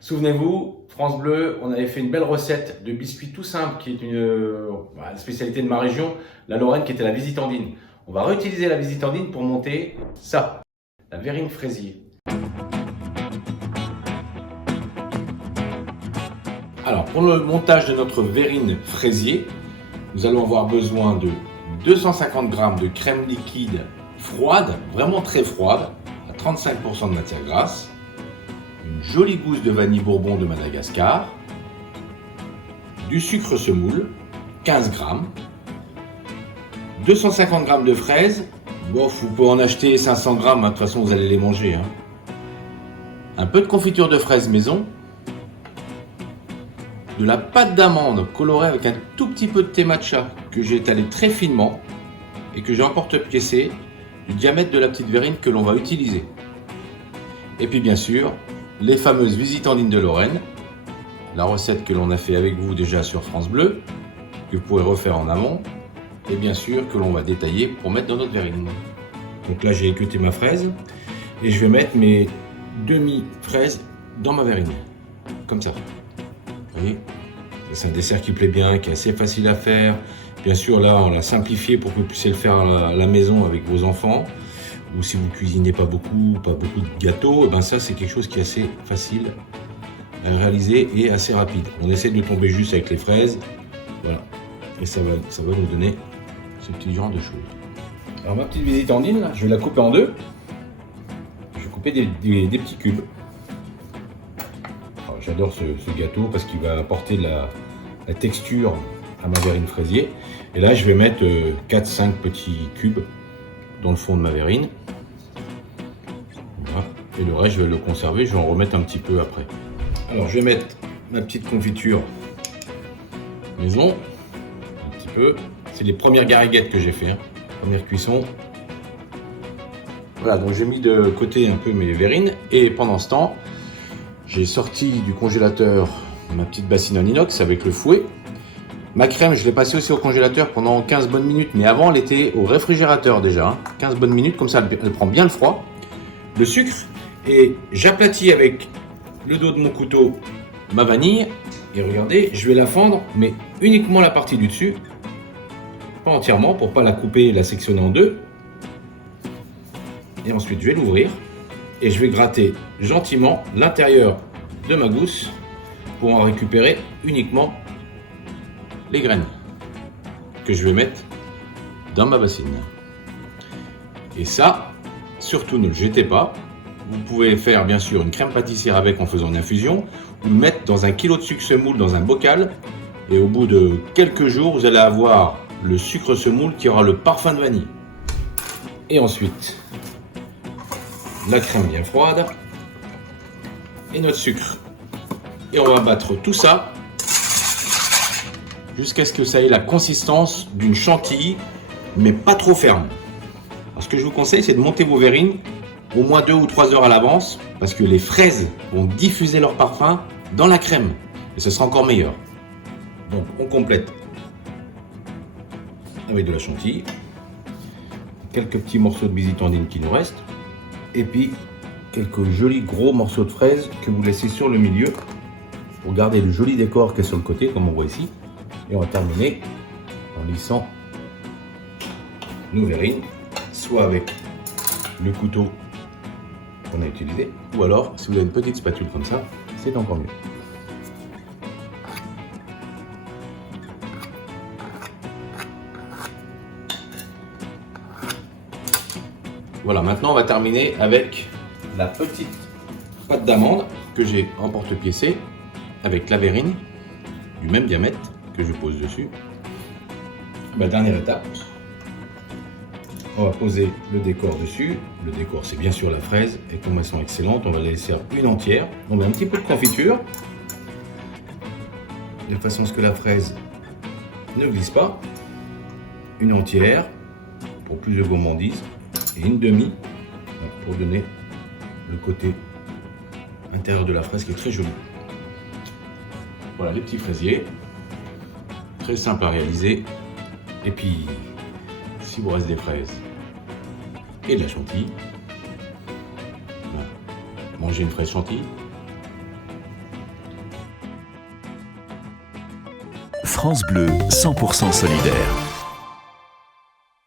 Souvenez-vous, France Bleu, on avait fait une belle recette de biscuits tout simple qui est une spécialité de ma région, la Lorraine, qui était la visitandine. On va réutiliser la visitandine pour monter ça, la verrine fraisier. Alors, pour le montage de notre verrine fraisier, nous allons avoir besoin de 250 g de crème liquide froide, vraiment très froide, à 35% de matière grasse, une jolie gousse de vanille bourbon de Madagascar, du sucre semoule, 15 g, 250 g de fraises, bon, vous pouvez en acheter 500 g, de toute façon vous allez les manger, hein. Un peu de confiture de fraises maison, de la pâte d'amande colorée avec un tout petit peu de thé matcha que j'ai étalé très finement et que j'ai emporte-piécé du diamètre de la petite verrine que l'on va utiliser. Et puis bien sûr, les fameuses visitandines de Lorraine, la recette que l'on a fait avec vous déjà sur France Bleu, que vous pourrez refaire en amont, et bien sûr que l'on va détailler pour mettre dans notre verrine. Donc là j'ai équeuté ma fraise et je vais mettre mes demi-fraises dans ma verrine, comme ça. Vous voyez, c'est un dessert qui plaît bien, qui est assez facile à faire. Bien sûr, là, on l'a simplifié pour que vous puissiez le faire à la maison avec vos enfants. Ou si vous cuisinez pas beaucoup de gâteaux, et ben ça, c'est quelque chose qui est assez facile à réaliser et assez rapide. On essaie de tomber juste avec les fraises. Voilà. Et ça va nous donner ce petit genre de choses. Alors, ma petite visitandine, là, je vais la couper en deux. Je vais couper des petits cubes. J'adore ce gâteau parce qu'il va apporter la texture à ma verrine fraisier. Et là, je vais mettre 4-5 petits cubes dans le fond de ma verrine. Voilà. Et le reste, je vais le conserver. Je vais en remettre un petit peu après. Alors, je vais mettre ma petite confiture maison. Un petit peu. C'est les premières gariguettes que j'ai fait. Hein. Première cuisson. Voilà, donc j'ai mis de côté un peu mes verrines. Et pendant ce temps, j'ai sorti du congélateur ma petite bassine en inox avec le fouet. Ma crème, je l'ai passée aussi au congélateur pendant 15 bonnes minutes, mais avant elle était au réfrigérateur déjà. Hein. 15 bonnes minutes, comme ça elle prend bien le froid. Le sucre, et j'aplatis avec le dos de mon couteau ma vanille. Et regardez, je vais la fendre, mais uniquement la partie du dessus. Pas entièrement, pour ne pas la couper et la sectionner en deux. Et ensuite je vais l'ouvrir. Et je vais gratter gentiment l'intérieur de ma gousse pour en récupérer uniquement les graines que je vais mettre dans ma bassine. Et ça, surtout ne le jetez pas. Vous pouvez faire bien sûr une crème pâtissière avec en faisant une infusion ou le mettre dans 1 kg de sucre semoule dans un bocal et au bout de quelques jours, vous allez avoir le sucre semoule qui aura le parfum de vanille. Et ensuite, la crème bien froide et notre sucre. Et on va battre tout ça jusqu'à ce que ça ait la consistance d'une chantilly, mais pas trop ferme. Alors, ce que je vous conseille, c'est de monter vos verrines au moins 2 ou 3 heures à l'avance, parce que les fraises vont diffuser leur parfum dans la crème, et ce sera encore meilleur. Donc on complète avec de la chantilly, quelques petits morceaux de visitandine qui nous restent, et puis quelques jolis gros morceaux de fraises que vous laissez sur le milieu pour garder le joli décor qui est sur le côté, comme on voit ici. Et on va terminer en lissant nos verrines, soit avec le couteau qu'on a utilisé, ou alors si vous avez une petite spatule comme ça, c'est encore mieux. Voilà, maintenant on va terminer avec la petite pâte d'amande que j'ai emporte-piécée avec la verrine du même diamètre que je pose dessus. Dernière étape, on va poser le décor dessus. Le décor, c'est bien sûr la fraise, et comme elles sont excellentes, on va les laisser une entière. On met un petit peu de confiture de façon à ce que la fraise ne glisse pas. Une entière pour plus de gourmandise et une demi pour donner le côté intérieur de la fraise qui est très joli. Voilà les petits fraisiers, très simple à réaliser. Et puis, si vous reste des fraises et de la chantilly, mangez une fraise chantilly, France Bleu, 100% solidaire.